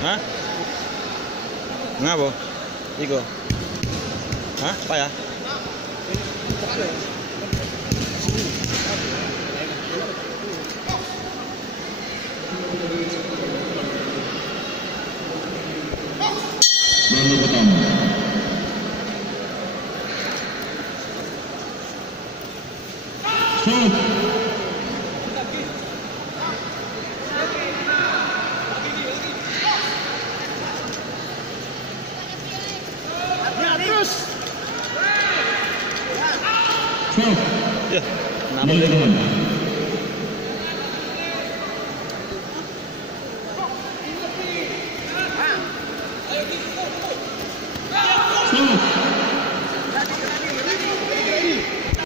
Hah? Ngapa? Iko. Hah? Apa ya? Babak pertama. Shoot. Terus. Shoot. Ya, kenapa Nilai dia? teman. Shoot.